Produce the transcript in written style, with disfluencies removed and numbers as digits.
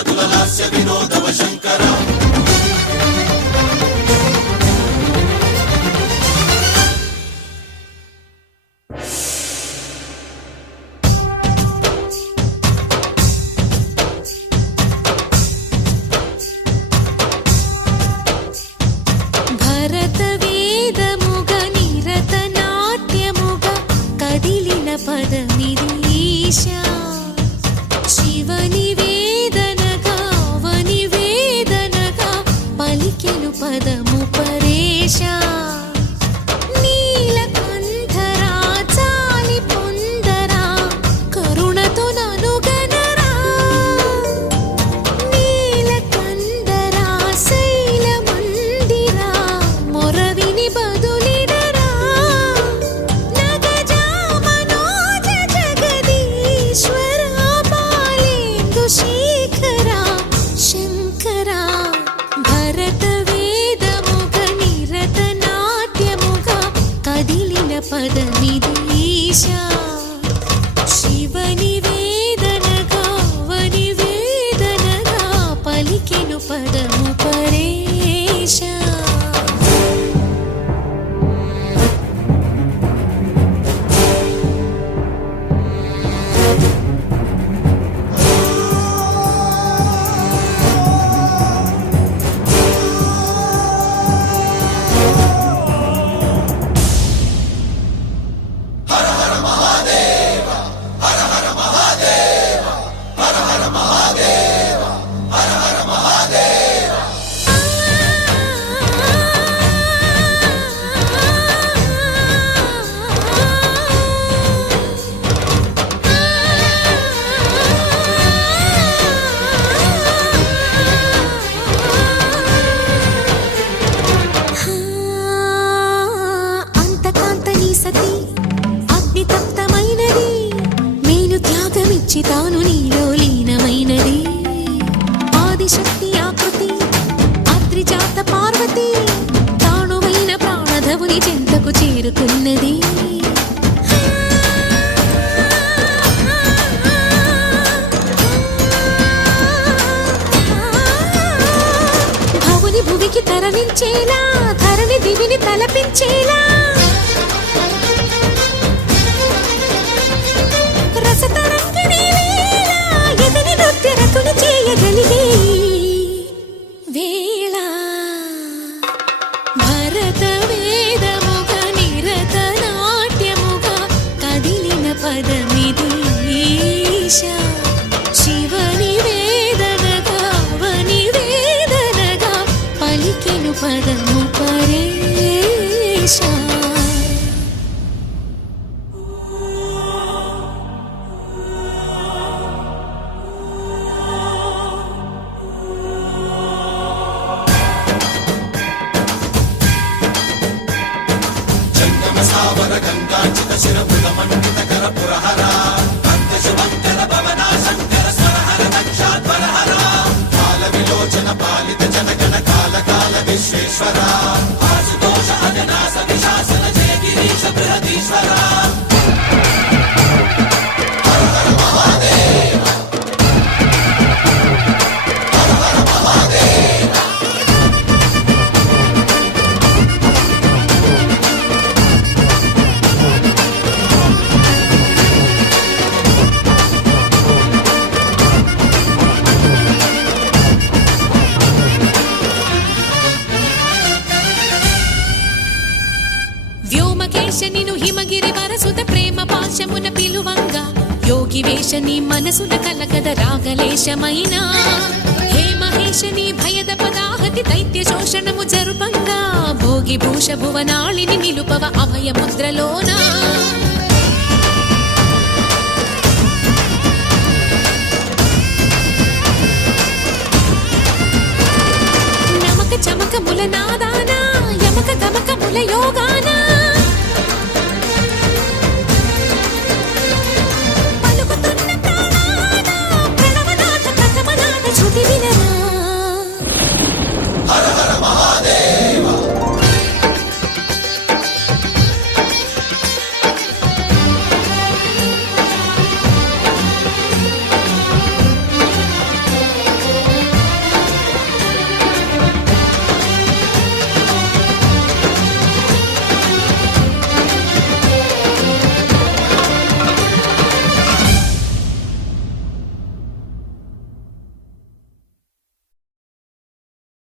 చతుల లాస్య వినోదవ శంకర ధరణి దివిని తలపించేలా రసతరంగిణి వేళ ఎదిని నృత్య రతులు చేయగలిగే వేళ భరత వేదముగ నిరత నాట్యముగా కదిలిన పదమిది ఈశా శివని వేదనగా వని వేదనగా పలికెను పదము పరేశా సావర గంగాచిత శిరపుల మండిత కర పురహర అంత శుభంకర భవన శంకర స్వరహర దక్షాధ్వరహర కాల విలోచన పాలిత జనగణ కాల కాల విశ్వేశ్వర ఆశుతోష అజనాస విశాసన జయ గిరీశ బృహదీశ్వర హర హర మహాదేవ హర హర మహాదేవ నిను హిమగిరి వరసుత ప్రేమ పాశమున పిలువంగా యోగి వేషని మనసున కలగద రాగలేశమైన హే మహేశని భయద పదాహతి దైత్య శోషణము జరుపంగా భోగి భూష భువనాళిని నిలుపవ అభయ ముద్రలోన నమక చమక ముల నాదాన యమక గమక ముల యోగాన